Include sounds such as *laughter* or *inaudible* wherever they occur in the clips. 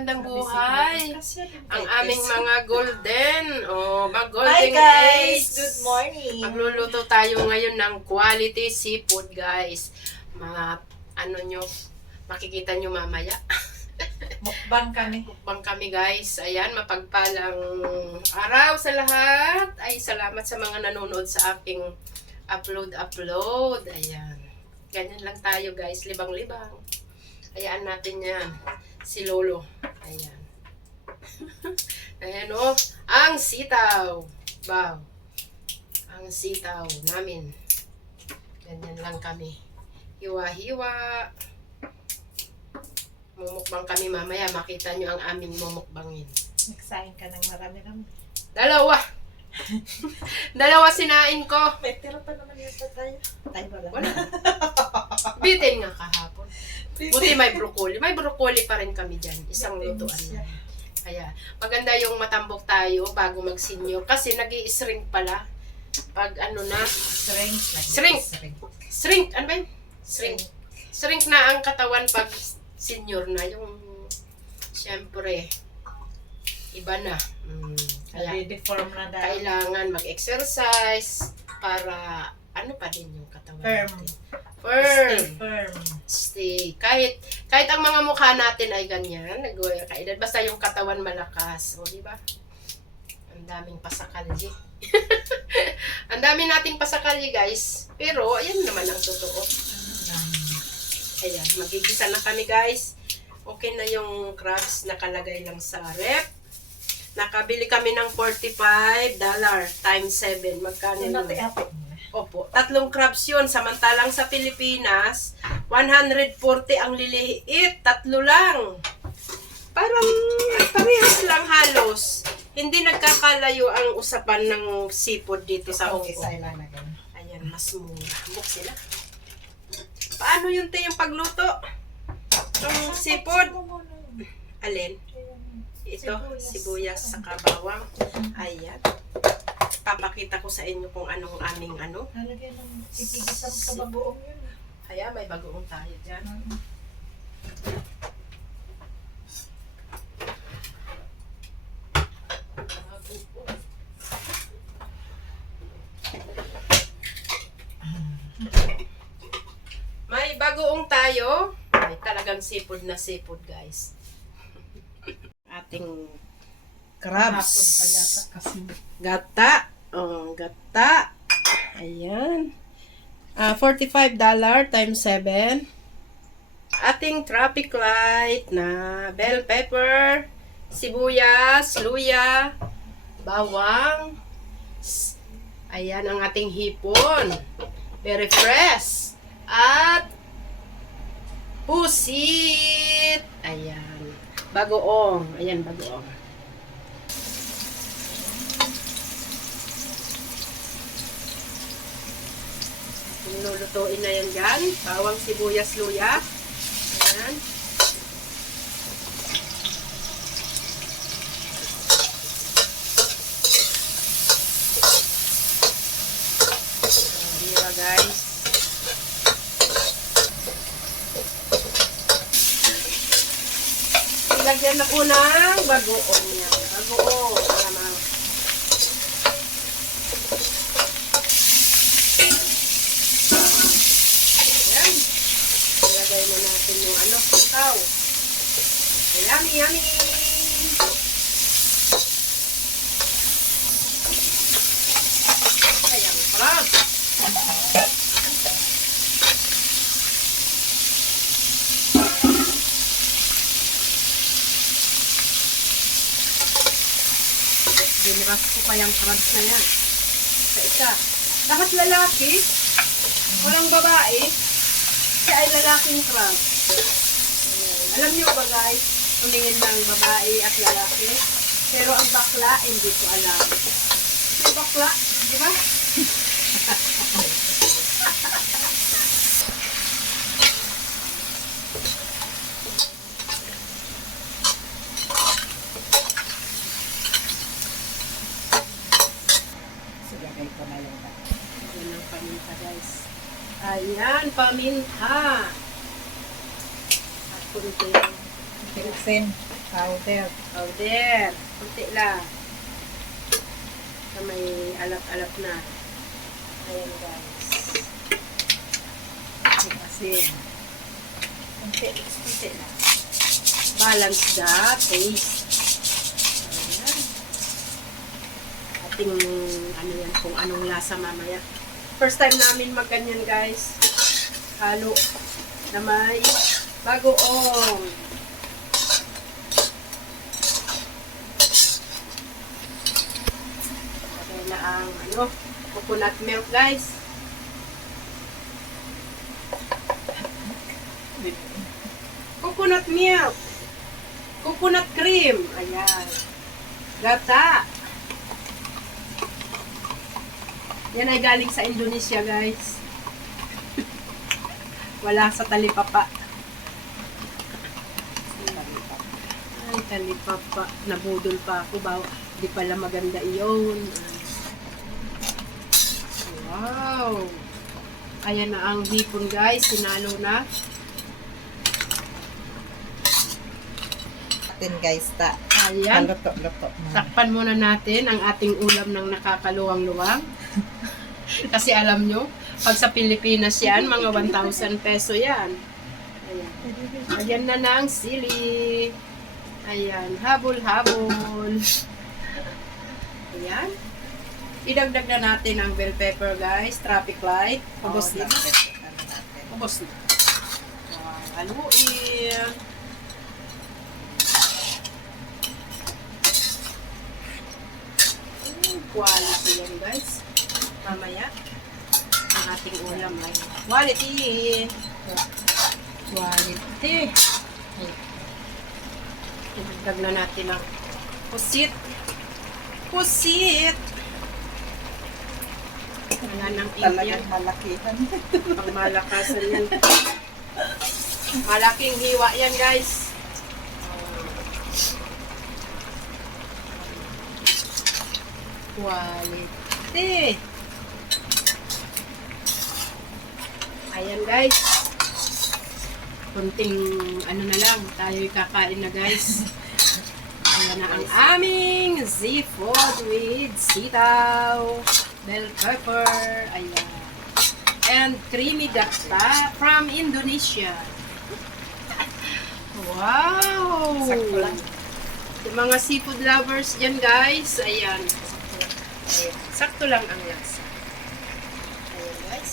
magandang buhay. Ang aming mga golden. Oh, mga golden Hi guys! eggs. Good morning! Magluluto tayo ngayon ng quality seafood, guys. Mga ano nyo, makikita nyo mamaya. *laughs* Mukbang kami. Mukbang kami, guys. Ayan, mapagpalang araw sa lahat. Ay, salamat sa mga nanonood sa aking upload-upload. Ayan. Ganyan lang tayo, guys. Libang-libang. Hayaan natin yan. Si Lolo. Ayan. *laughs* Ayan, oh. Ang sitaw. Wow. Ang sitaw namin. Ganyan lang kami. Hiwa-hiwa. Mumukbang kami mamaya. Makita nyo ang aming mumukbangin. Nagsahin ka ng marami-rami. Dalawa. *laughs* Dalawa sinain ko. May tira pa naman yata tayo. Tayo wala. Wala. Bitin nga kahapon. Buti may broccoli. May broccoli pa rin kami dyan. Isang lutuan na. Kaya, maganda yung matambok tayo bago mag-senior. Kasi nag shrink pala. Pag ano na, Shrink. Shrink. shrink, ano ba yun? Shrink. Shrink na ang katawan pag senior na. Yung, syempre, iba na. Mm, kaya, Nade-deform na dahil. kailangan mag-exercise para ano pa din yung katawan Firm. natin. Stay Firm. firm. Stay. Kahit, kahit ang mga mukha natin ay ganyan, nag-wear ka edad, basta yung katawan malakas. O, di ba? Ang daming pasakalye. *laughs* ang dami nating pasakalye, guys. Pero, ayan naman ang totoo. Ayan, magigisa na kami, guys. Okay na yung crabs, nakalagay lang sa rep. Nakabili kami ng $45 times 7. Magkano Ano yun? Opo, tatlong crabs yun. Samantalang sa Pilipinas, 140 ang liliit, tatlo lang. Parang parehas lang halos. Hindi nagkakalayo ang usapan ng seafood dito sa Hong Kong. na. Ayan, mas mura. Buk sila. Paano yun te yung pagluto? Yung seafood? Alin? Ito, sibuyas sa bawang. Ayan. Papakita ko sa inyo kung anong aming ano. Nalagyan ng titigis sa bagoong yun. Kaya may bagoong tayo dyan. May bagoong tayo. Ay, talagang seafood na seafood, guys. *laughs* Ating crabs. Gata. Oh, gata. Ayan. Ah, $45 times 7. Ating traffic light na bell pepper, sibuyas, luya, bawang. Ayan ang ating hipon. Very fresh. At pusit. Ayan. Bagoong. Ayan, bagoong. Lulutuin na yan dyan. Bawang sibuyas luya. Ayan. Ayan guys. Ilagyan na po ng bagoong yan. Bagoong. Alamang. Ayan. Ilagay na natin yung ano, sitaw. Yummy, yummy! Ayan, crab. Diniras ko pa yung crabs na yan. Sa isa. Lahat lalaki. Walang babae. Siya ay lalaking crab. Ayan. Alam niyo ba guys, tumingin ng babae at lalaki. Pero ang bakla, hindi ko alam. Yung bakla, di ba? Silagay ko na yung ang paminta guys. Ayan, paminta. At kunti Pilsen. Powder. Powder. Kunti lang. Sa may alap-alap na. Ayan guys. Asin. Kunti, kunti lang. Balance the taste. Ayan. Ating, ano yan, kung anong lasa mamaya. First time namin magganyan guys. Halo na may bagoong. Lagay na ang ano, coconut milk guys. Coconut milk. Coconut cream. Ayan. Gata. Yan ay galing sa Indonesia, guys. *laughs* Wala sa talipapa. Ay, talipapa. Nabudol pa ako. Bawa, di pala maganda iyon. Wow. Ayan na ang hipon, guys. Sinalo na. Atin guys, ta. Ayan. Kaluto-luto na. Takpan muna natin ang ating ulam ng nakakaluwang-luwang. *laughs* Kasi alam nyo, pag sa Pilipinas yan, mga 1,000 peso yan. Ayan. Ayan na ng sili. Ayan, habol-habol. Ayan. Idagdag na natin ang bell pepper, guys. Traffic light. Ubos na. Ano natin? Ubos na. Haluin. Mm, Quality yan guys. Mamaya, ang ating ulam ay quality. Quality. Idagdag na natin ang pusit. Pusit. Wala nang. Talagang malakihan. Pang malakasan yan. Malaking hiwa yan, guys. Quality. Ayan, guys. Kunting ano na lang, tayo kakain na, guys. Ayan na ang aming seafood with sitaw, bell pepper, ayan and creamy dakta from Indonesia. *laughs* Wow! Sakto lang. Yung mga seafood lovers dyan, guys. Ayan. Ayan. Sakto lang ang lasa. Ayan, guys.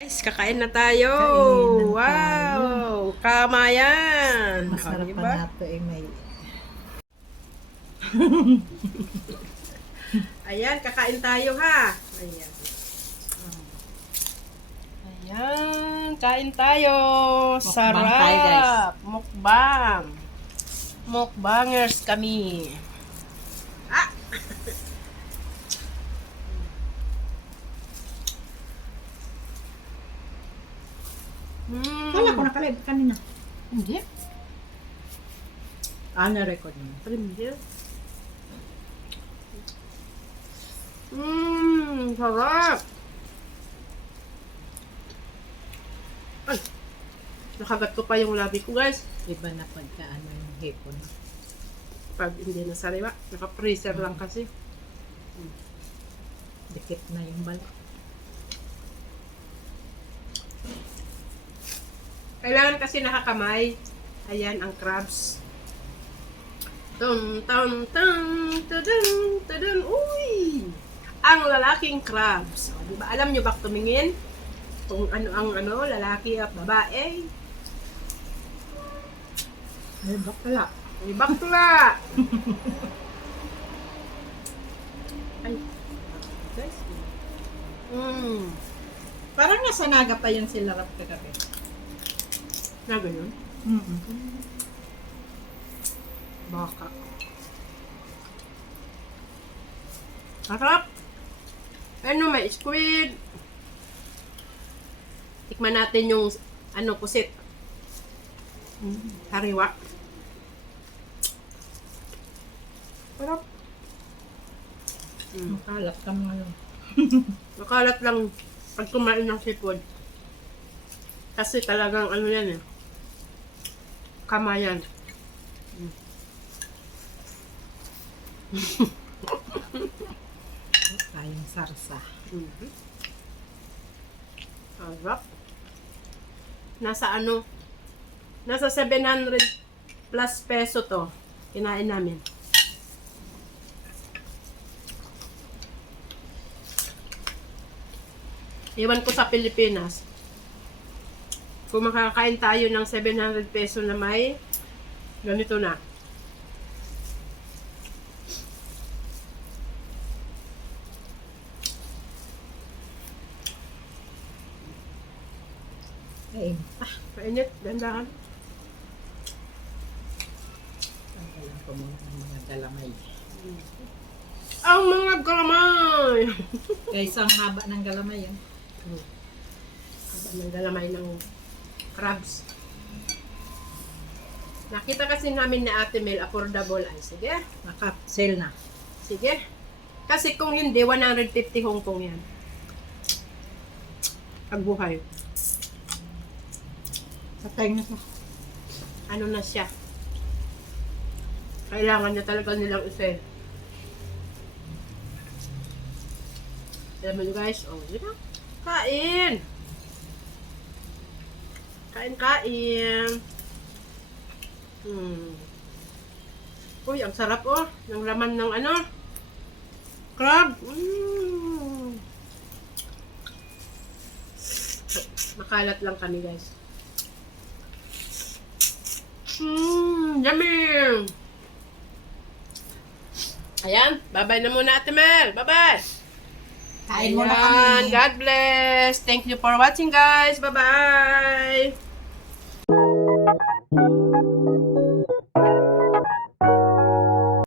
Guys, kakain na tayo. Kain na wow! Kamayan. Masarap O, pa na ito eh may *laughs* Ayan, kakain tayo ha. Ayan. Ayan, kain tayo. Mukbang Sarap. tayo, guys. Mukbang. Mukbangers kami. Ah! mm. Kala ko nakalib kanina. Hindi. Ah, na-record mo. Hindi. Mmm, sarap. Ay, nakagat ko pa yung labi ko, guys. Iba na pagka ano yung hipon. Pag hindi na sariwa, naka-freezer lang kasi. Dikit na yung balak. Kailangan kasi nakakamay. Ayan ang crabs. Tum, tum, tum, tudun, tudun, uy! Ang lalaking crabs. O, diba? Alam nyo ba tumingin? Kung ano ang ano, lalaki at babae. Ay, bakla. May bakla! *laughs* Ay. Guys. Mm. Parang nasa naga pa yun sila rap kagabi. Na ganun? Mm-hmm. Baka. Sarap! Ano may squid. Tikman natin yung ano pusit. Mm, hariwa. Sarap. Mm. Makalat ka mga yun. *laughs* Lang pag kumain ng seafood. Kasi talagang ano yan eh. Kamayan. Mm. *laughs* Mhm. Harap. Nasa ano? Nasa 700 plus peso to. Kinain namin. Iwan ko sa Pilipinas. Kung makakain tayo ng 700 peso na may ganito na. Ay, Mainit, dandahan. tanggalan ko muna ang mga galamay. Ang mga galamay! Guys, ang haba ng galamay yan. Haba ng galamay ng crabs. Nakita kasi namin na Ate Mel affordable. Ay, sige. Naka-sale na. Sige. Kasi kung hindi, 150 Hong Kong yan. Pagbuhay. Patay na to. Ano na siya? Kailangan niya talaga nilang i-sell. Alam mo guys, oh, yun na. Kain! Kain, kain. Hmm. Uy, ang sarap oh. Ng laman ng ano. Crab. Mm. Makalat lang kami guys. Mmm, yummy! Ayan, bye-bye na muna Ate Mel. Bye-bye! Kain mo na Ayan, kami. God bless. Thank you for watching guys. Bye-bye!